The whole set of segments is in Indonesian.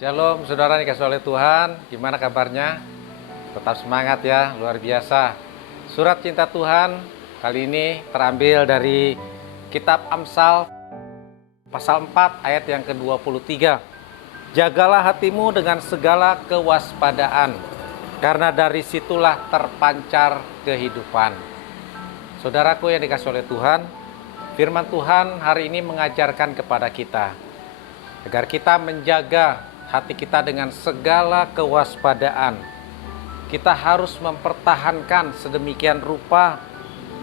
Shalom saudara dikasih oleh Tuhan, gimana kabarnya? Tetap semangat ya, luar biasa. Surat cinta Tuhan kali ini terambil dari kitab Amsal pasal 4 ayat yang ke-23. Jagalah hatimu dengan segala kewaspadaan, karena dari situlah terpancar kehidupan. Saudaraku yang dikasih oleh Tuhan, firman Tuhan hari ini mengajarkan kepada kita agar kita menjaga hati kita dengan segala kewaspadaan. Kita harus mempertahankan sedemikian rupa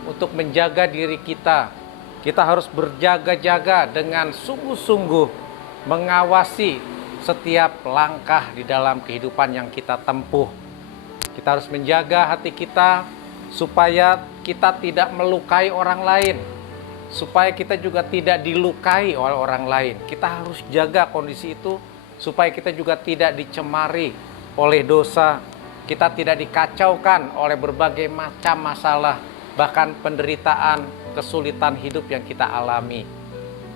untuk menjaga diri kita. Kita harus berjaga-jaga dengan sungguh-sungguh mengawasi setiap langkah di dalam kehidupan yang kita tempuh. Kita harus menjaga hati kita supaya kita tidak melukai orang lain, supaya kita juga tidak dilukai oleh orang lain. Kita harus jaga kondisi itu supaya kita juga tidak dicemari oleh dosa, kita tidak dikacaukan oleh berbagai macam masalah, bahkan penderitaan, kesulitan hidup yang kita alami.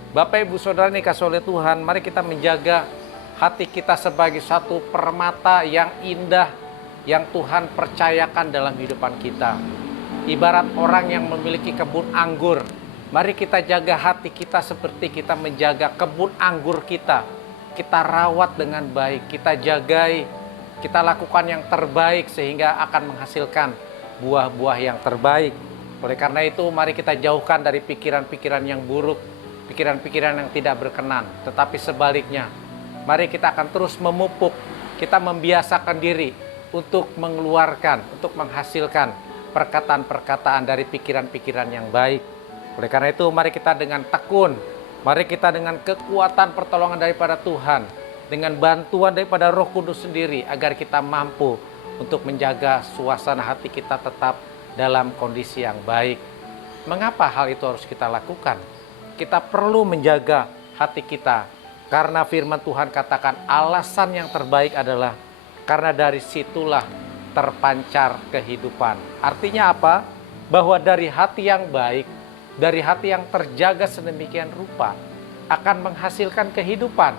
Bapak Ibu Saudara dikasih oleh Tuhan, mari kita menjaga hati kita sebagai satu permata yang indah yang Tuhan percayakan dalam kehidupan kita. Ibarat orang yang memiliki kebun anggur, mari kita jaga hati kita seperti kita menjaga kebun anggur kita. Kita rawat dengan baik, kita jagai, kita lakukan yang terbaik sehingga akan menghasilkan buah-buah yang terbaik. Oleh karena itu, mari kita jauhkan dari pikiran-pikiran yang buruk, pikiran-pikiran yang tidak berkenan. Tetapi sebaliknya, mari kita akan terus memupuk, kita membiasakan diri untuk mengeluarkan, untuk menghasilkan perkataan-perkataan dari pikiran-pikiran yang baik. Oleh karena itu, mari kita dengan tekun, mari kita dengan kekuatan pertolongan daripada Tuhan, dengan bantuan daripada Roh Kudus sendiri, agar kita mampu untuk menjaga suasana hati kita tetap dalam kondisi yang baik. Mengapa hal itu harus kita lakukan? Kita perlu menjaga hati kita, karena firman Tuhan katakan alasan yang terbaik adalah karena dari situlah terpancar kehidupan. Artinya apa? Bahwa dari hati yang baik, dari hati yang terjaga sedemikian rupa, akan menghasilkan kehidupan,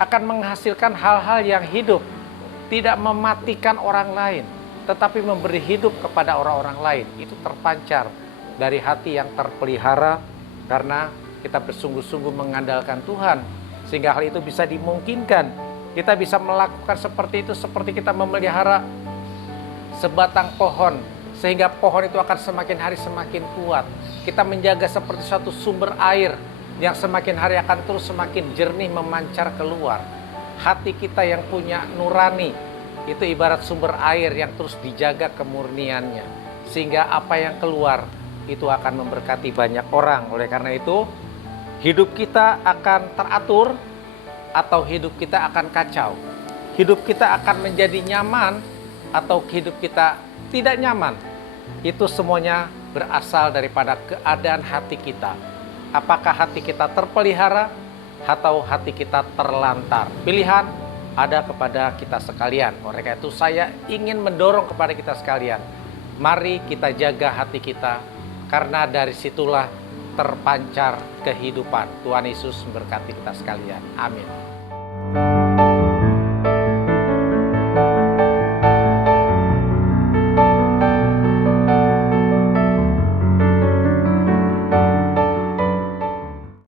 akan menghasilkan hal-hal yang hidup, tidak mematikan orang lain, tetapi memberi hidup kepada orang-orang lain. Itu terpancar dari hati yang terpelihara, karena kita bersungguh-sungguh mengandalkan Tuhan, sehingga hal itu bisa dimungkinkan. Kita bisa melakukan seperti itu, seperti kita memelihara sebatang pohon, sehingga pohon itu akan semakin hari semakin kuat. Kita menjaga seperti satu sumber air yang semakin hari akan terus semakin jernih memancar keluar. Hati kita yang punya nurani itu ibarat sumber air yang terus dijaga kemurniannya, sehingga apa yang keluar itu akan memberkati banyak orang. Oleh karena itu, hidup kita akan teratur atau hidup kita akan kacau. Hidup kita akan menjadi nyaman atau hidup kita tidak nyaman. Itu semuanya berasal daripada keadaan hati kita. Apakah hati kita terpelihara atau hati kita terlantar? Pilihan ada kepada kita sekalian. Oleh karena itu saya ingin mendorong kepada kita sekalian, mari kita jaga hati kita, karena dari situlah terpancar kehidupan. Tuhan Yesus memberkati kita sekalian. Amin.